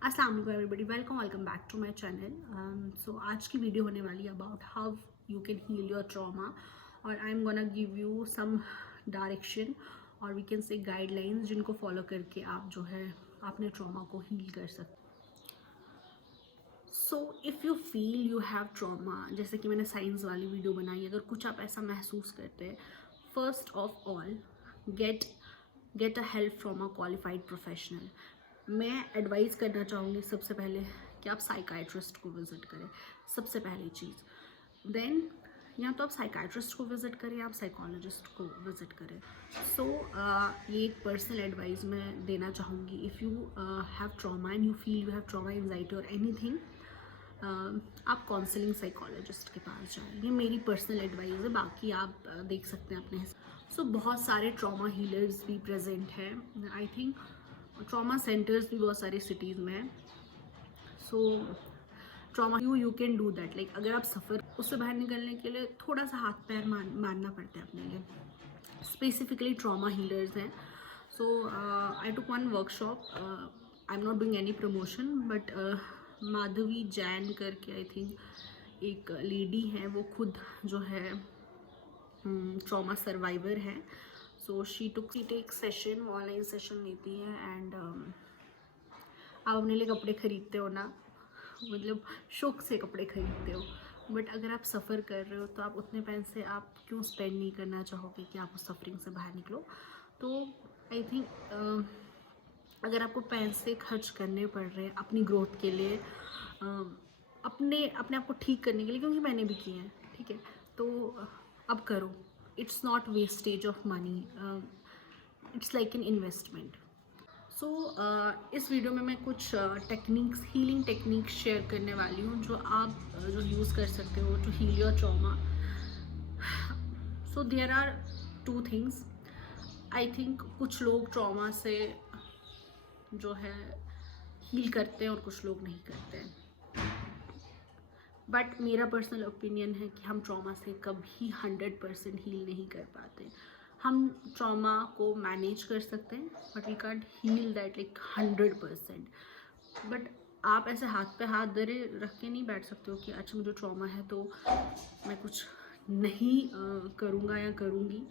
अस्सलाम वालेकुम everybody, welcome back to my channel. So आज की वीडियो होने वाली है about how you can heal your trauma, और I am gonna give you some direction और वी कैन से गाइडलाइंस जिनको फॉलो करके आप जो है अपने ट्रॉमा को हील कर सकते। So if you feel you have trauma, जैसे कि मैंने साइंस वाली वीडियो बनाई, अगर कुछ आप ऐसा महसूस करते हैं, first of all get a help from a qualified professional. मैं एडवाइस करना चाहूँगी सबसे पहले कि आप साइकाइट्रिस्ट को विज़िट करें, सबसे पहली चीज़। देन या तो आप साइकाइट्रिस्ट को विज़िट करें या आप साइकोलॉजिस्ट को विज़िट करें। सो ये एक पर्सनल एडवाइस मैं देना चाहूँगी। If you have trauma and you feel you have trauma, anxiety और एनीथिंग, आप काउंसलिंग साइकोलॉजिस्ट के पास जाएं। ये मेरी पर्सनल एडवाइस है, बाकी आप देख सकते हैं अपने हिसाब। सो बहुत सारे ट्रॉमा हीलर्स भी प्रेजेंट हैं। आई थिंक ट्रॉमा सेंटर्स भी बहुत सारी सिटीज़ में हैं। So trauma you can do that, like अगर आप सफ़र उससे बाहर निकलने के लिए थोड़ा सा हाथ पैर मारना पड़ता है अपने लिए, स्पेसिफिकली ट्रॉमा हीलर्स हैं। So I took one workshop, I am not doing any promotion, but Madhavi Jain करके आई थिंक एक लेडी है, वो खुद जो है ट्रॉमा सर्वाइवर है। So she take session, online session लेती है। एंड आप अपने लिए कपड़े खरीदते हो ना, मतलब शौक से कपड़े खरीदते हो, बट अगर आप सफ़र कर रहे हो तो आप उतने पैसे आप क्यों स्पेंड नहीं करना चाहोगे कि आप उस सफरिंग से बाहर निकलो। तो आई थिंक अगर आपको पैसे खर्च करने पड़ रहे हैं अपनी ग्रोथ के लिए, अपने आप को ठीक करने के लिए, क्योंकि मैंने भी किए हैं, ठीक है, तो अब करो। It's not wastage of money, it's like an investment. So इस वीडियो में मैं कुछ टेक्निक्स, हीलिंग टेक्निक्स शेयर करने वाली हूँ जो आप जो यूज़ कर सकते हो to heal your trauma. So there are two things. I think कुछ लोग ट्रॉमा से जो है हील करते हैं और कुछ लोग नहीं करते हैं, बट मेरा पर्सनल ओपिनियन है कि हम ट्रॉमा से कभी 100% हील नहीं कर पाते। हम ट्रॉमा को मैनेज कर सकते हैं but we can't heal that like 100%। But आप ऐसे हाथ पे हाथ धरे रख के नहीं बैठ सकते हो कि अच्छा मुझे ट्रॉमा है तो मैं कुछ नहीं करूँगा या करूँगी।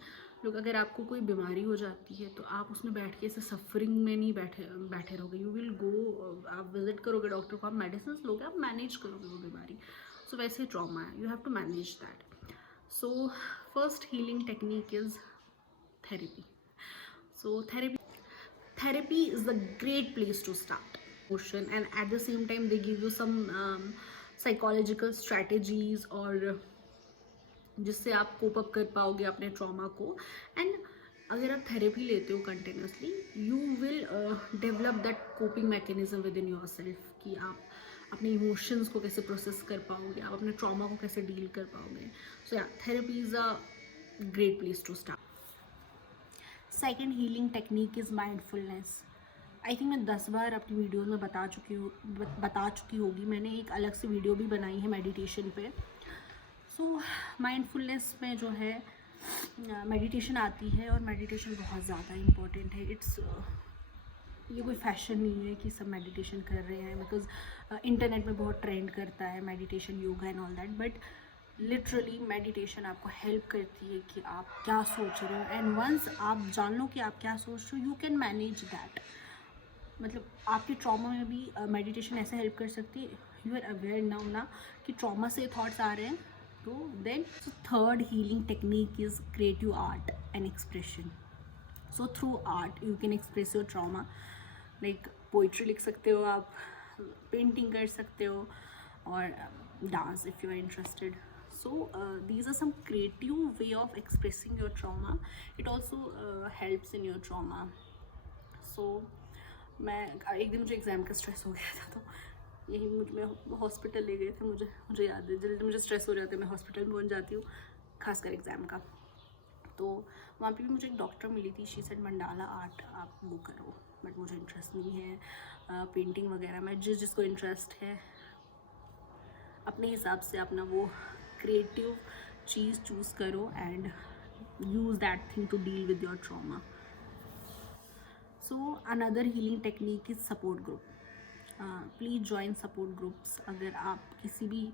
लोग, अगर आपको कोई बीमारी हो जाती है तो आप उसमें बैठ के ऐसे सफरिंग में नहीं बैठे रहोगे। यू विल गो, आप विजिट करोगे डॉक्टर को, आप मेडिसिन लोगे, आप मैनेज करोगे वो बीमारी। सो वैसे ट्रॉमा है, you have to manage that. So first healing technique is therapy. So therapy is a great place to start motion, and at the same time they give you some psychological strategies और जिससे आप cope up कर पाओगे अपने trauma को। And अगर आप therapy लेते हो continuously, you will develop that coping mechanism with in your self, कि आप अपने इमोशंस को कैसे प्रोसेस कर पाओगे, आप अपने ट्रॉमा को कैसे डील कर पाओगे। So yeah, therapy is a great place to start. Second healing technique is mindfulness. I think मैं 10 बार अपनी वीडियोज़ में बता चुकी होगी। मैंने एक अलग से वीडियो भी बनाई है मेडिटेशन पे। सो माइंडफुलनेस में जो है मेडिटेशन आती है, और मेडिटेशन बहुत ज़्यादा इम्पोर्टेंट है। इट्स ये कोई फैशन नहीं है कि सब मेडिटेशन कर रहे हैं, बिकॉज इंटरनेट में बहुत ट्रेंड करता है meditation, yoga and all that, but literally meditation आपको हेल्प करती है कि आप क्या सोच रहे हो। एंड वंस आप जान लो कि आप क्या सोच रहे हो, यू कैन मैनेज दैट। मतलब आपके ट्रॉमा में भी मेडिटेशन ऐसे हेल्प कर सकती है, यू आर अवेयर नाउ ना कि ट्रॉमा से थॉट्स आ रहे हैं। तो then third healing technique is creative art and expression. So through art you can express your trauma, like poetry लिख सकते हो आप, पेंटिंग कर सकते हो, और dance if you are interested. So these are some creative way of expressing your trauma. It also helps in your trauma. So मैं एक दिन मुझे एग्ज़ाम का स्ट्रेस हो गया था, तो यही मैं हॉस्पिटल ले गए थे। मुझे याद है, जल्दी मुझे स्ट्रेस हो जाता है मैं हॉस्पिटल में पहुंच जाती हूँ, खासकर एग्ज़ाम का। तो वहाँ पे भी मुझे एक डॉक्टर मिली थी, शी सेड मंडाला आर्ट आप वो करो, बट मुझे इंटरेस्ट नहीं है पेंटिंग वगैरह में। जिसको इंटरेस्ट है अपने हिसाब से अपना वो क्रिएटिव चीज़ चूज़ करो and use that thing to deal with your trauma. So another healing technique is support group. Please join support groups. अगर आप किसी भी,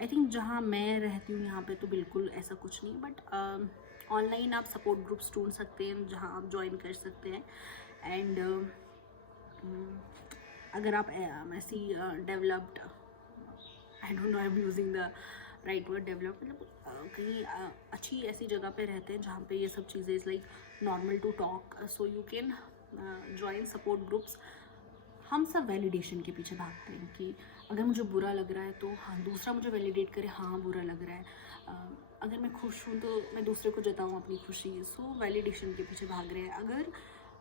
आई थिंक जहाँ मैं रहती हूँ यहाँ पे तो बिल्कुल ऐसा कुछ नहीं, बट ऑनलाइन आप सपोर्ट ग्रुप्स ढूंढ सकते हैं जहाँ आप ज्वाइन कर सकते हैं. एंड अगर आप ऐसी developed, I don't know I am using the right word, develop, मतलब कहीं अच्छी ऐसी जगह पे रहते हैं जहाँ पे ये सब चीज़ें is like normal to talk, so you can join support groups. हम सब वैलिडेशन के पीछे भागते हैं कि अगर मुझे बुरा लग रहा है तो हाँ दूसरा मुझे वैलिडेट करे, हाँ बुरा लग रहा है. अगर मैं खुश हूँ तो मैं दूसरे को जताऊँ अपनी खुशी. सो वैलिडेशन के पीछे भाग रहे हैं. अगर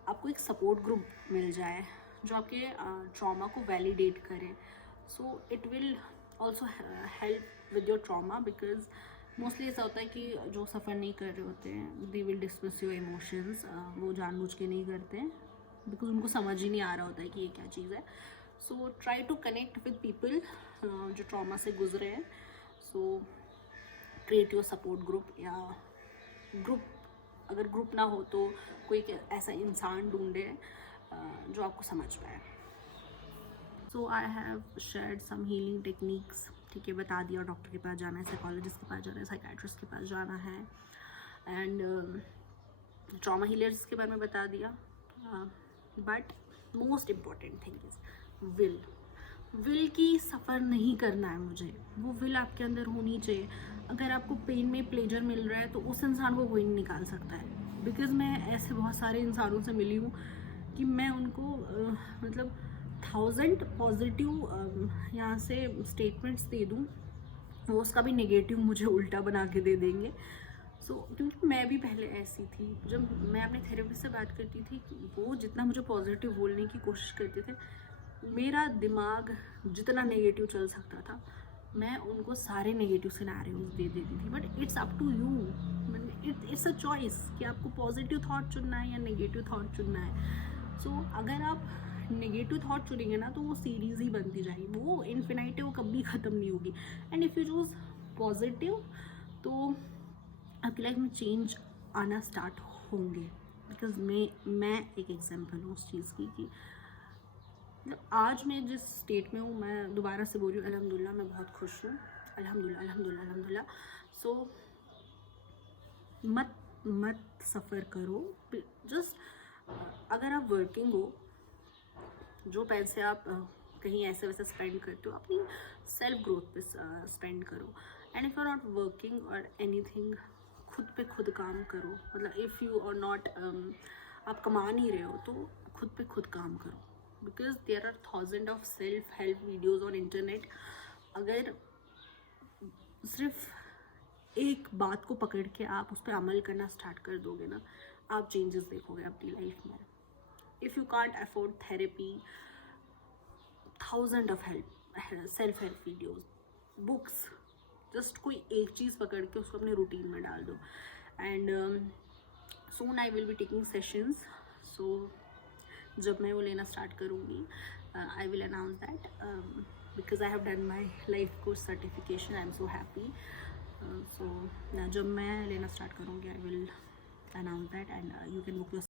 आपको एक सपोर्ट ग्रुप मिल जाए जो आपके ट्रॉमा को वैलिडेट करे, so it will also help with your trauma. Because mostly ऐसा होता है कि जो सफ़र नहीं कर रहे होते हैं, they will discuss your emotions. वो जानबूझ के नहीं करते हैं बिकॉज उनको समझ ही नहीं आ रहा होता है कि ये क्या चीज़ है. So try to connect with people जो ट्रॉमा से गुजरे हैं. So create your support group, या ग्रुप, अगर ग्रुप ना हो तो कोई ऐसा इंसान ढूंढे जो आपको समझ पाए. So I have shared some healing techniques. ठीक है, बता दिया डॉक्टर के पास जाना है, साइकोलॉजिस्ट के पास जाना है, साइकाट्रिस्ट के पास जाना है, एंड ट्रॉमा हीलर्स के बारे में बता दिया. But most important thing is will की सफ़र नहीं करना है मुझे. वो विल आपके अंदर होनी चाहिए. अगर आपको पेन में प्लेजर मिल रहा है तो उस इंसान को कोई नहीं निकाल सकता है. बिकॉज़ मैं ऐसे बहुत सारे इंसानों से मिली हूँ कि मैं उनको मतलब 1000 पॉजिटिव यहाँ से स्टेटमेंट्स दे दूँ, वो उसका भी नेगेटिव मुझे उल्टा बना के दे देंगे. सो क्योंकि मैं भी पहले ऐसी थी. जब मैं अपने थेरेपिस्ट से बात करती थी, वो जितना मुझे पॉजिटिव बोलने की कोशिश करते थे, मेरा दिमाग जितना नेगेटिव चल सकता था, मैं उनको सारे नेगेटिव सिनेरियोज दे देती थी. But it's up to you, it's a choice कि आपको पॉजिटिव थॉट चुनना है या नेगेटिव थॉट चुनना है. सो अगर आप नेगेटिव थॉट चुनेंगे ना तो वो सीरीज़ ही बनती जाएगी, वो इन्फिनाइट है, वो कभी ख़त्म नहीं होगी. And if you choose positive तो आपकी लाइफ में चेंज आना स्टार्ट होंगे. बिकॉज मैं एक एग्जांपल हूँ उस चीज़ की कि मतलब आज मैं जिस स्टेट में हूँ, मैं दोबारा से बोल रही हूँ अल्हम्दुलिल्लाह, मैं बहुत खुश हूँ. अल्हम्दुलिल्लाह अल्हम्दुलिल्लाह अल्हम्दुलिल्लाह. सो मत सफ़र करो. जस्ट अगर आप वर्किंग हो, जो पैसे आप कहीं ऐसे वैसे स्पेंड करते हो, अपनी सेल्फ ग्रोथ पे स्पेंड करो. And if you are not working or anything, खुद पे खुद काम करो. मतलब इफ़ यू आर नॉट, आप कमा नहीं रहे हो तो खुद पे खुद काम करो. Because there are 1000 of self help videos on internet. अगर सिर्फ एक बात को पकड़ के आप उस पर अमल करना स्टार्ट कर दोगे ना, आप चेंजेस देखोगे अपनी लाइफ में. If you can't afford therapy, 1000 of self help videos, books, just कोई एक चीज़ पकड़ के उसको अपने रूटीन में डाल दो. And soon I will be taking sessions. So जब मैं वो लेना स्टार्ट करूँगी, I will announce that. Because I have done my life course certification, I am so happy. So जब मैं लेना स्टार्ट करूँगी, I will announce that, and you can book your